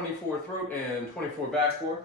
24 throat and 24 backbore.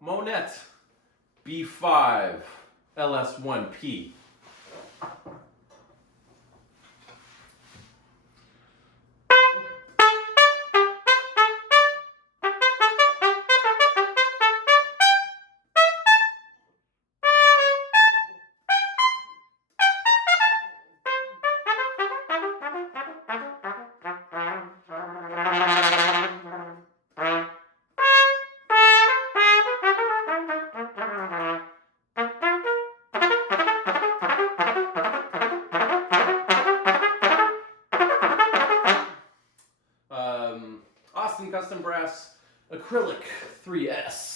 Monette B5L S1 P. Custom brass acrylic 3S.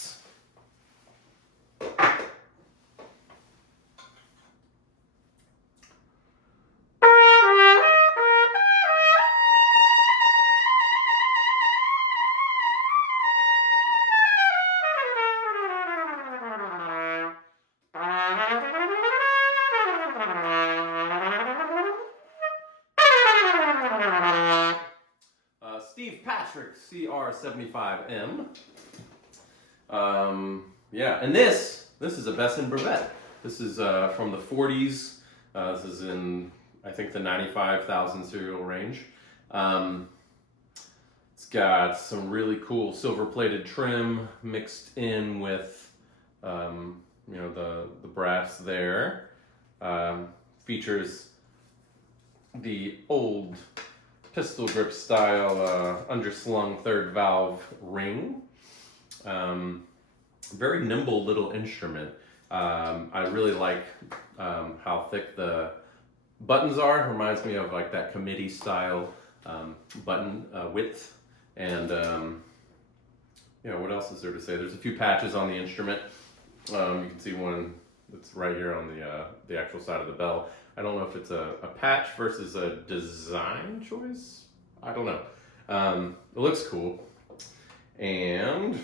Patrick CR75M. Yeah, and this is a Besson Brevete. This is from the 40's. This is in, I think, the 95,000 serial range. It's got some really cool silver plated trim mixed in with, you know, the brass there. Features the old pistol grip style underslung third valve ring. Very nimble little instrument. I really like how thick the buttons are. Reminds me of like that committee style button width. And you know, what else is there to say? There's a few patches on the instrument. You can see one that's right here on the actual side of the bell. I don't know if it's a patch versus a design choice. I don't know. It looks cool. And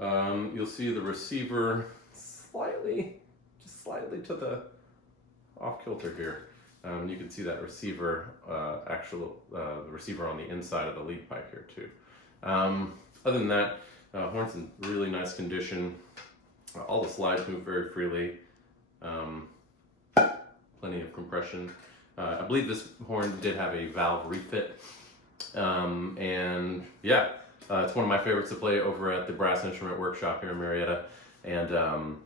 you'll see the receiver just slightly to the off kilter here. You can see that receiver, the receiver on the inside of the lead pipe here too. Other than that, horn's in really nice condition. All the slides move very freely. Plenty of compression. I believe this horn did have a valve refit. And yeah, it's one of my favorites to play over at the Brass Instrument Workshop here in Marietta. And I'm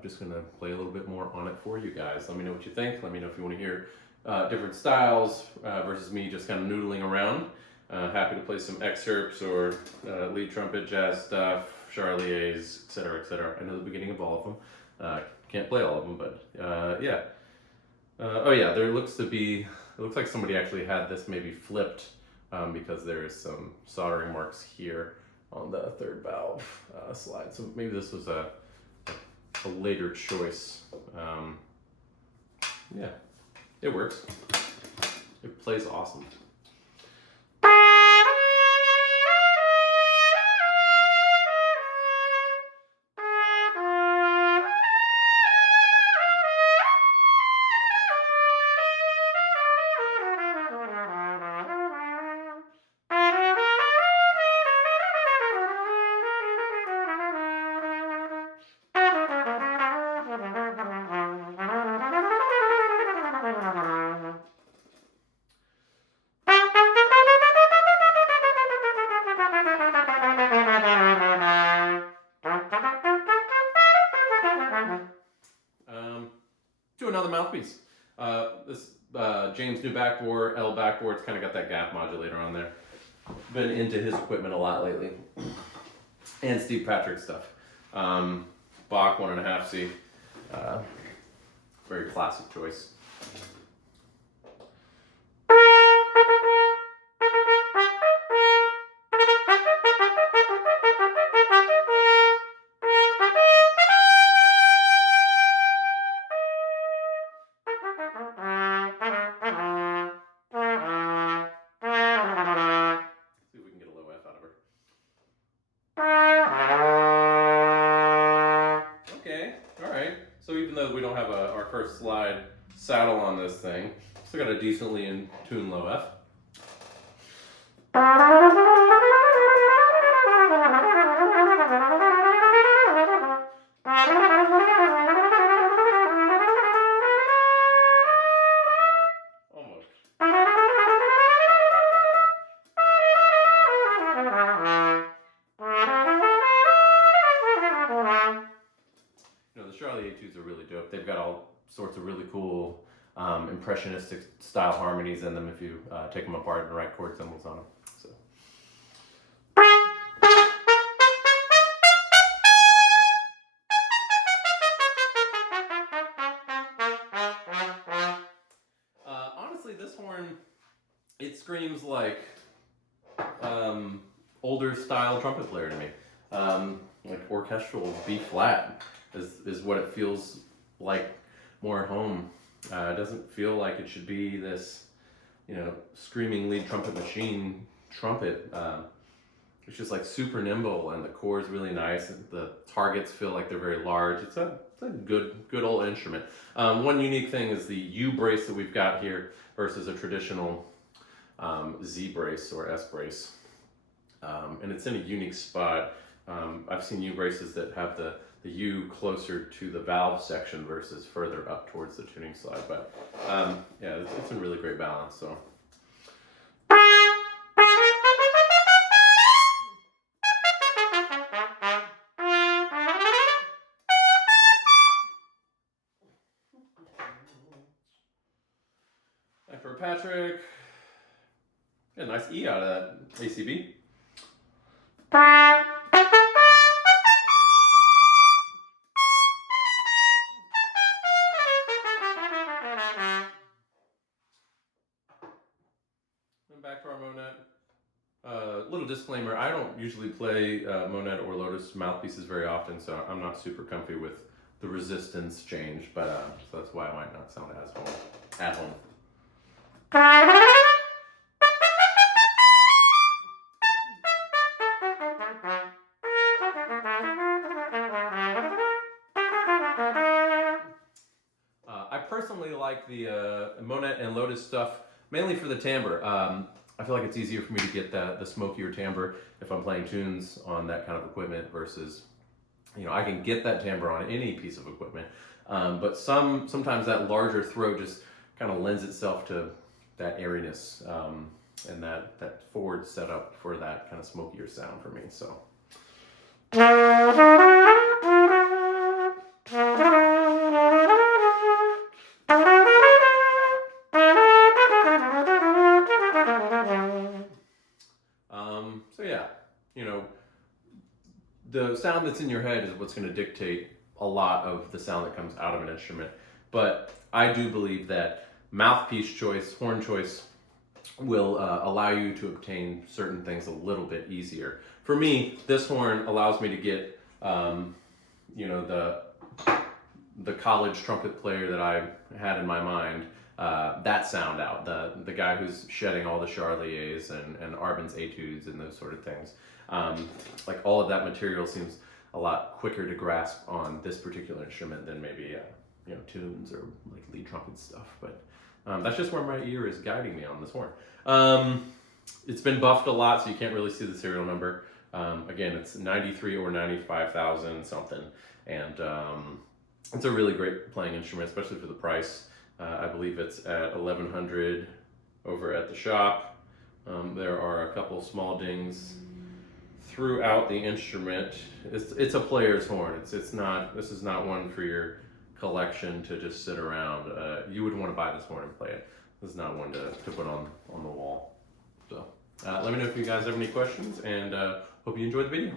just gonna play a little bit more on it for you guys. Let me know what you think. Let me know if you want to hear different styles versus me just kind of noodling around. Happy to play some excerpts or lead trumpet, jazz stuff, charliers, etc., etc. I know the beginning of all of them. Can't play all of them, but yeah. Oh yeah, it looks like somebody actually had this maybe flipped because there is some soldering marks here on the third valve slide. So maybe this was a later choice. Yeah, it works. It plays awesome. To another mouthpiece. This James new backbore, L backbore, it's kind of got that gap modulator on there. Been into his equipment a lot lately. and Steve Patrick stuff. Bach 1.5C, very classic choice. So even though we don't have our first slide saddle on this thing, still got a decently in tune low F. Almost. The Charlie Etudes are really dope. They've got all sorts of really cool impressionistic style harmonies in them if you take them apart and write chord symbols on them. So. Honestly, this horn, it screams like older style trumpet player to me. Like orchestral B flat is what it feels like more at home. It doesn't feel like it should be this, screaming lead trumpet machine trumpet. It's just like super nimble, and the core is really nice, and the targets feel like they're very large. It's a good old instrument. One unique thing is the U brace that we've got here versus a traditional Z brace or S brace. And it's in a unique spot. I've seen U braces that have the U closer to the valve section versus further up towards the tuning slide. But yeah, it's in really great balance. So. And for Patrick, a nice E out of that ACB. And back to our Monette. Little disclaimer, I don't usually play Monette or Lotus mouthpieces very often, so I'm not super comfy with the resistance change, but so that's why I might not sound as at home. I personally like the Monette and Lotus stuff mainly for the timbre. I feel like it's easier for me to get the smokier timbre if I'm playing tunes on that kind of equipment versus, I can get that timbre on any piece of equipment, but sometimes that larger throat just kind of lends itself to that airiness and that forward setup for that kind of smokier sound for me. So. So yeah, the sound that's in your head is what's going to dictate a lot of the sound that comes out of an instrument. But I do believe that mouthpiece choice, horn choice, will allow you to obtain certain things a little bit easier. For me, this horn allows me to get, the college trumpet player that I had in my mind, that sound out. The guy who's shedding all the Charliers and Arbin's etudes and those sort of things. Like all of that material seems a lot quicker to grasp on this particular instrument than maybe tunes or like lead trumpet stuff. But that's just where my ear is guiding me on this horn. It's been buffed a lot, so you can't really see the serial number. Again, it's 93 or 95,000 something, and it's a really great playing instrument, especially for the price. I believe it's at $1,100 over at the shop. There are a couple small dings throughout the instrument. It's a player's horn. This is not one for your collection to just sit around. You would want to buy this horn and play it. This is not one to put on the wall. So let me know if you guys have any questions, and hope you enjoyed the video.